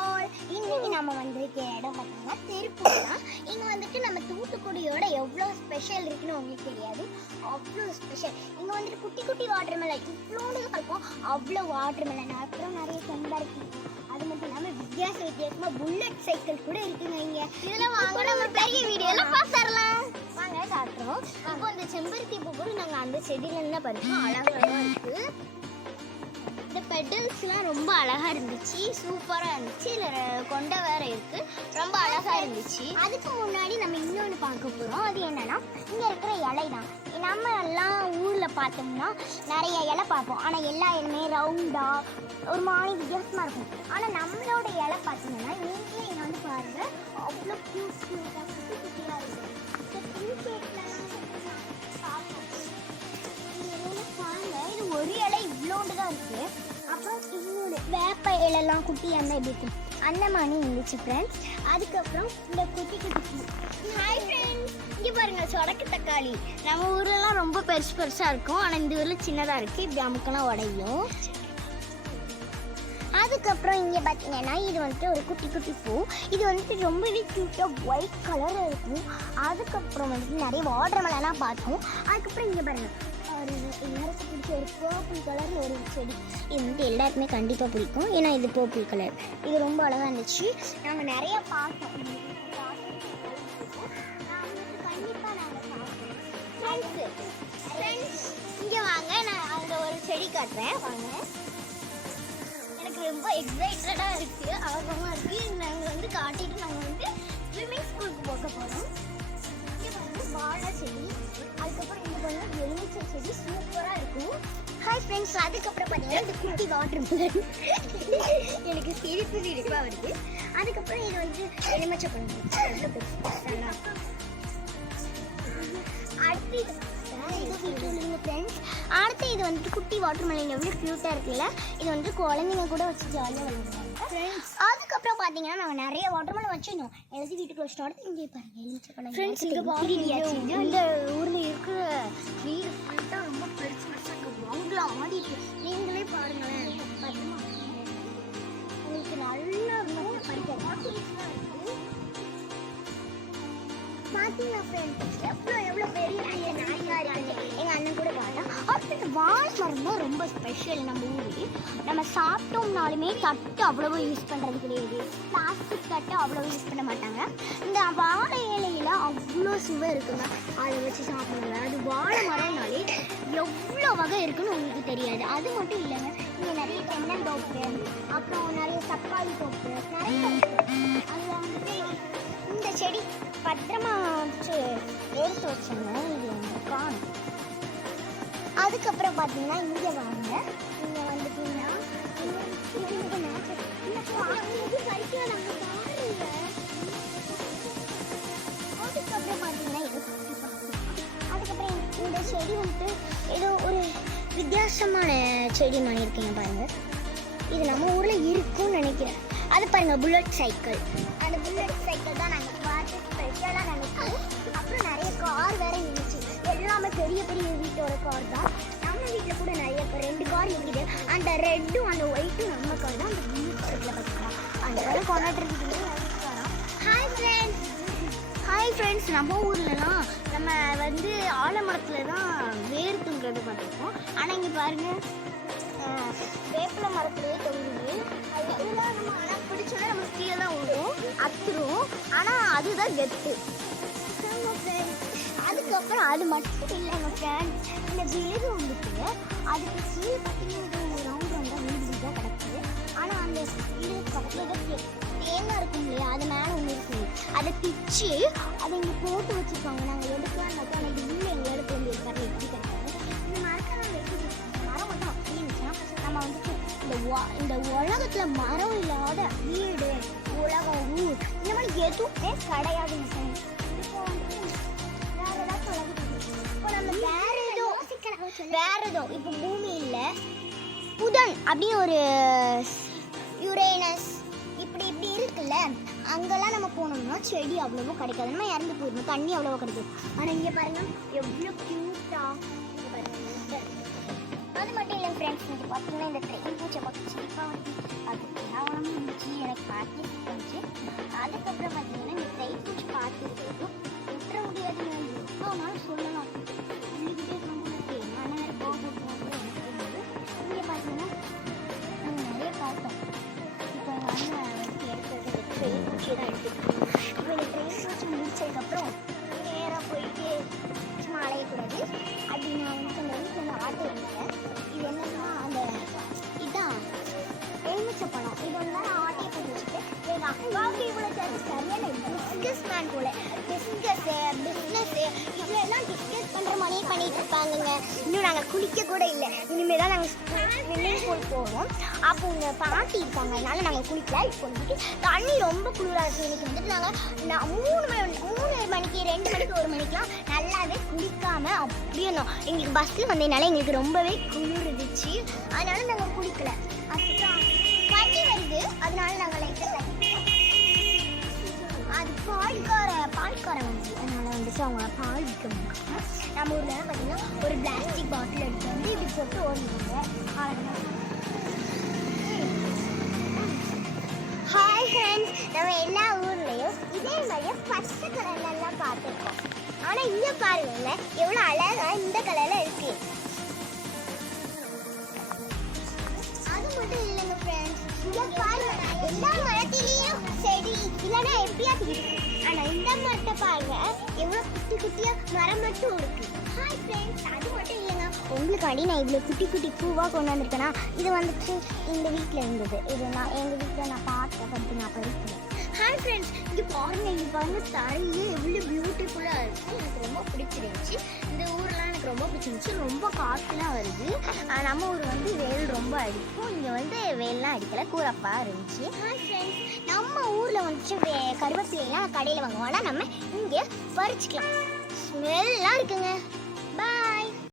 All. இன்னைக்கு நம்ம வந்திருக்க இடம் பார்த்தீங்கன்னா திருப்பூர் தான். இங்கே வந்துட்டு நம்ம தூத்துக்குடியோட எவ்வளோ ஸ்பெஷல் இருக்குன்னு உங்களுக்கு தெரியாது. அவ்வளோ ஸ்பெஷல். இங்கே வந்துட்டு குட்டி குட்டி வாட்டர் மெலன் இவ்வளோன்னு இருக்கும். அவ்வளோ வாட்டர் மெலன், அப்புறம் நிறைய செம்பருத்தி, அது மட்டும் இல்லாமல் வித்தியாசமாக புல்லட் சைக்கிள் கூட இருக்குங்க. இங்கே இதெல்லாம் வாங்க நம்ம பெரிய வீடியோலாம் பார்த்துடலாம் வாங்க காட்டுறோம். இப்போ இந்த செம்பருத்தி பூ கூட நாங்கள் அந்த செடியிலேருந்து தான் பறிப்போம். அழகாக இருக்குது. இந்த பெட்டல்ஸ்லாம் ரொம்ப அழகாக இருந்துச்சு, சூப்பராக இருந்துச்சு. இதில் கொண்டை வேறு இருக்குது, ரொம்ப அழகாக இருந்துச்சு. அதுக்கு முன்னாடி நம்ம இன்னொன்று பார்க்க போகிறோம். அது என்னென்னா இங்கே இருக்கிற இலை தான். நம்ம எல்லாம் ஊரில் பார்த்தோம்னா நிறைய இலை பார்ப்போம், ஆனால் எல்லா இலையுமே ரவுண்டாக ஒரு மாதிரி வித்தியாசமாக இருக்கும். ஆனால் நம்மளோட இலை பார்த்தீங்கன்னா நீங்களே இங்கே வந்து பாருங்கள், அவ்வளோ க்யூட் க்யூட்டாக குட்டி குட்டியாக இருக்கும். இது ஒரு இலை இவ்வளோண்டு தான் இருக்குது. அப்புறம் இன்னொரு வேப்ப இலைலாம் குட்டியாக இருந்தால் எப்படி இருக்கும் அந்த மாதிரி இருந்துச்சு ஃப்ரெண்ட்ஸ். அதுக்கப்புறம் இந்த குட்டி குட்டி ஹாய் ஃப்ரெண்ட்ஸ், இங்கே பாருங்கள் சொடக்கு தக்காளி. நம்ம ஊர்லலாம் ரொம்ப பெருசு பெருசாக இருக்கும், ஆனால் இந்த ஊரில் சின்னதாக இருக்குது. இப்படி அமுக்கெல்லாம் உடையும். அதுக்கப்புறம் இங்கே பார்த்தீங்கன்னா இது வந்துட்டு ஒரு குட்டி குட்டி பூ. இது வந்துட்டு ரொம்பவே க்யூட்டாக ஒயிட் கலரில் இருக்கும். அதுக்கப்புறம் வந்துட்டு நிறைய வாட்டர் மெலனாக பார்த்தோம். அதுக்கப்புறம் இங்கே பாருங்கள் ஒரு எல்லாருக்கும் பிடிச்ச ஒரு பர்பிள் கலரில் ஒரு செடி. இது வந்துட்டு எல்லாருக்குமே கண்டிப்பாக பிடிக்கும், ஏன்னா இது பர்பிள் கலர். இது ரொம்ப அழகாக இருந்துச்சு. நாங்கள் நிறைய பார்த்தோம். கண்டிப்பாக நாங்கள் பார்த்தோம். ஃப்ரெண்ட்ஸ் இங்கே வாங்க, நான் அங்கே ஒரு செடி காட்டுறேன் வாங்க. எனக்கு ரொம்ப எக்ஸைட்டடாக இருக்குது, ஆர்வமாக இருக்குது. நாங்கள் வந்து காட்டிட்டு நாங்கள் வந்து ஸ்விம்மிங் ஸ்கூலுக்கு போக போகிறோம். இங்கே வந்து வாழை செடி, அதுக்கப்புறம் இங்கே வந்து எலுமிச்சை செடி சூப்பராக இருக்கும். ஹாய் ஃப்ரெண்ட்ஸ், அதுக்கப்புறம் பார்த்தீங்கன்னா இந்த குட்டி வாட்டர் மெலன் எனக்கு சிரிப்பு சிரிப்பாக வருது. அதுக்கப்புறம் இது வந்து எலுமிச்சை பழம் எவ்வளோ பெருசு. அடுத்து ஃப்ரெண்ட்ஸ், அடுத்து இது வந்துட்டு குட்டி வாட்டர் மெலன் எவ்வளோ க்யூட்டாக இருக்குல்ல. இது வந்துட்டு குழந்தைங்க கூட வச்சு ஜாலியாக விளையாடுவாங்க. அதுக்கப்புறம் பார்த்தீங்கன்னா நாங்கள் நிறைய வாட்டர் மெலன் வச்சுருந்தோம். எல்லாத்தையும் வீட்டுக்கு வச்சுட்டு அடுத்து இங்கே பாருங்கள் எலுமிச்சை பழம். ஃப்ரெண்ட்ஸ் இங்கே பாருங்க, இந்த ஊரில் இருக்கிற வீடு ஃபுல்லாக ரொம்ப பெருசு பெருசாக இருக்குது. அவங்களா ஆடி நீங்களே பாருங்களேன். பத்திரமா உங்களுக்கு நல்லா இருக்கும். படிக்க பார்த்தீங்கன்னா ஃப்ரெண்ட்ஸ் எவ்வளோ பெரிய பெரிய நாய்களாக இருக்குது. எங்கள் அண்ணன் கூட பார்த்தா. அடுத்து வாழை மரம் தான் ரொம்ப ஸ்பெஷல் நம்ம ஊரில். நம்ம சாப்பிட்டோம்னாலுமே தட்டு அவ்வளவோ யூஸ் பண்ணுறது கிடையாது. பிளாஸ்டிக் தட்டு அவ்வளோ யூஸ் பண்ண மாட்டாங்க. இந்த வாழை இலையில் அவ்வளோ சுவை இருக்குங்க, அதை வச்சு சாப்பிடுவாங்க. அது வாழை மரம்னாலே எவ்வளோ வகை இருக்குன்னு உங்களுக்கு தெரியாது. அது மட்டும் இல்லைங்க, இங்கே நிறைய தென்னந்தோப்பு, அப்புறம் நிறைய தக்காளி தோப்பு நிறைய இருக்குது. அதில் வந்துட்டு இந்த செடி பத்திரமா வச்சு எடுத்து வச்சோங்க. இது வந்து காணும். அதுக்கப்புறம் பார்த்தீங்கன்னா இங்கே வாங்க. இங்கே வந்துட்டீங்கன்னா அதுக்கப்புறம் பார்த்தீங்கன்னா அதுக்கப்புறம் இந்த செடி வந்துட்டு ஏதோ ஒரு வித்தியாசமான செடி பண்ணியிருக்கீங்க பாருங்கள். இது நம்ம ஊரில் இருக்கும்னு நினைக்கிறேன். அது பாருங்கள் புல்லட் சைக்கிள். அந்த புல்லட் சைக்கிள் தான் நாங்கள் பார்த்து ஸ்பெஷலாக நினைக்கிறோம். அப்புறம் நிறைய கார் வேறு இருந்துச்சு. எல்லாமே பெரிய பெரிய வீட்டோட கார் தான். நம்ம வீட்டில் கூட நிறைய 2 கார் இருக்குது. அந்த ரெட்டும் அந்த ஒயிட்டும் நம்ம கார் தான். அந்த புல்லட் சைக்கிளில் பார்த்துக்கலாம். அந்த வேலை கொண்டாடுறதுக்கு ஹாய் ஃப்ரெண்ட்ஸ். ஹாய் ஃப்ரெண்ட்ஸ், நம்ம ஊர்லலாம் நம்ம வந்து ஆலமரத்தில் தான் வேர் தூங்குறது பார்த்துருக்கோம். ஆனால் இங்கே பாருங்கள் வேப்பிலை மரத்துலேயே தொங்குது. அதெல்லாம் நம்ம ஆனால் பிடிச்சோன்னா நம்ம கீழே தான் விடும், அத்துரும். ஆனால் அதுதான் கெத்து. அதுக்கப்புறம் அது மட்டும் இல்லைங்க ஃப்ரெண்ட்ஸ், இந்த விழுது வந்துட்டு அதுக்கு கீழே பார்த்தீங்கன்னா ரவுண்ட் ரவுண்டாக வீடு தான் கிடக்குது. ஆனால் அந்த வீடு பக்கத்தில் தான் தேங்காய் இருக்கும் இல்லையா, அது மேலே ஒன்று இருக்குது. அதை பிச்சு அதை இங்கே போட்டு வச்சுருப்பாங்க. நாங்கள் எடுக்கலாம் பார்த்தா அந்த வீடு எங்களை எடுத்து வந்து இருக்காரு எப்படி கிடைக்காது. இந்த மரத்தை நாங்கள் எடுத்து மரம் மட்டும் அப்படி இருந்துச்சுன்னா நம்ம வந்துட்டு இந்த உலகத்தில் மரம் இல்லாத வீடு, உலகம், ஊர் இந்த மாதிரி எதுவுமே கிடையாதுங்க ஃப்ரெண்ட்ஸ். இப்போ வந்துட்டு வேறு ஏதாச்சும் உலகம் இப்போ நம்ம வேறு ஏதோ இப்போ பூமி இல்லை, புதன் அப்படின்னு ஒரு யுரேனஸ் இப்படி இப்படி இருக்குல்ல, அங்கெல்லாம் நம்ம போனோம்னா செடி அவ்வளவோ கிடைக்காது. நம்ம இறந்து போயிடணும், தண்ணி அவ்வளவோ கிடைக்கும். ஆனால் இங்கே பாருங்கள் எவ்வளோ க்யூட்டாக பாருங்கள். அது மட்டும் இல்லை ஃப்ரெண்ட்ஸ், இது பார்த்தீங்கன்னா இந்த ட்ரெயின் பூச்சை பார்த்து சிரிப்பாக வந்து அது கேவலமாக இருந்துச்சு. எனக்கு தான் எடுத்துக்கணும். இப்போ இந்த ட்ரெயின் வச்சு முடிச்சதுக்கப்புறம் நேராக போயிட்டு சும்மா அலையக்கூடாது. அப்படி நான் வந்து அந்த வீட்டில் அந்த ஆட்டோ இருந்தேன். இது என்னன்னா அந்த இதுதான் எலுமிச்சப்பழம். இது வந்து நான் ஆட்டையை போட்டு வச்சுட்டு எங்கள் அக்காவுக்கு இவ்வளோ சரியான பிஸ்னஸ் மேன் போல பிஸ்னஸ்ஸு இவ்வளோ எல்லாம் டிஸ்கஸ் பண்ணுற மாதிரியே பண்ணிகிட்டு இருப்பாங்கங்க. இன்னும் நாங்கள் குளிக்க கூட இல்லை. இனிமேல் தான் நாங்கள் ஸ்விம்மிங் பூல் போவோம். அப்போ இங்கே பாட்டி இருக்காங்க, அதனால நாங்கள் குளிக்கல. இப்போ வந்துட்டு தண்ணி ரொம்ப குளிராக இருக்குது. இன்னைக்கு வந்துட்டு நாங்கள் 3 மணிக்கு 2 மணிக்கு 1 மணிக்கெலாம் நல்லாவே குளிக்காமல் அப்படியே இருந்தோம். எங்களுக்கு பஸ்ஸில் வந்ததுனால எங்களுக்கு ரொம்பவே குளிர் இருந்துச்சு. அதனால நாங்கள் குளிக்கலை. அதுக்கப்புறம் வண்டி வருது, அதனால நாங்கள் லைட்டாக அது பால்காரன் வந்து அதனால வந்துட்டு அவங்க பால் விற்க முடியும். நம்ம ஊரில் பார்த்தீங்கன்னா ஒரு பிளாஸ்டிக் பாட்டில் எடுத்து வந்து இப்படி போட்டு ஓடுவாங்க. ஹாய் ஃப்ரெண்ட்ஸ், நம்ம எல்லா ஊர்லேயும் இதே மாதிரியே பச்சை கலர்லாம் பார்த்துருக்கோம். ஆனால் இங்கே பாருங்கல்ல எவ்வளோ அழகாக இந்த கலரில் இருக்குது. அது மட்டும் இல்லைங்க ஃப்ரெண்ட்ஸ், இங்கே பாருங்க எல்லா மரத்திலையும் செடி இல்லைன்னா எப்படியாவது இருக்கு. ஆனால் இந்த மரத்தை பாருங்க எவ்வளோ குட்டி குட்டியாக மரம் மட்டும் இருக்கு. ஹாய் ஃப்ரெண்ட்ஸ், அது மட்டும் இல்லைங்க, உங்களுக்காண்டி நான் இவ்வளோ குட்டி குட்டி பூவாக கொண்டாந்துருக்கேன்னா இது வந்துட்டு இந்த வீட்டில் இருந்தது. இது நான் எங்கள் வீட்டில் நான் பார்த்து நான் படிக்கிறேன். ஹாய் ஃப்ரெண்ட்ஸ், இங்கே பாருங்க தரையே எவ்வளோ பியூட்டிஃபுல்லாக இருக்குது. எனக்கு ரொம்ப பிடிச்சிருந்துச்சு. இந்த ஊரெலாம் எனக்கு ரொம்ப பிடிச்சிருந்துச்சு. ரொம்ப காற்றுலாம் வருது. நம்ம ஊர் வந்து வெயில் ரொம்ப அடிக்கும். இங்கே வந்து வெயிலெலாம் அடிக்கலை, கூரப்பாக இருந்துச்சு. ஹாய் ஃப்ரெண்ட்ஸ், நம்ம ஊரில் வந்துட்டு கருவேப்பிலையெல்லாம் கடையில் வாங்குவோம். ஆனால் நம்ம இங்கே பறிச்சிக்கலாம். ஸ்மெல்லாம் இருக்குங்க. பாய்.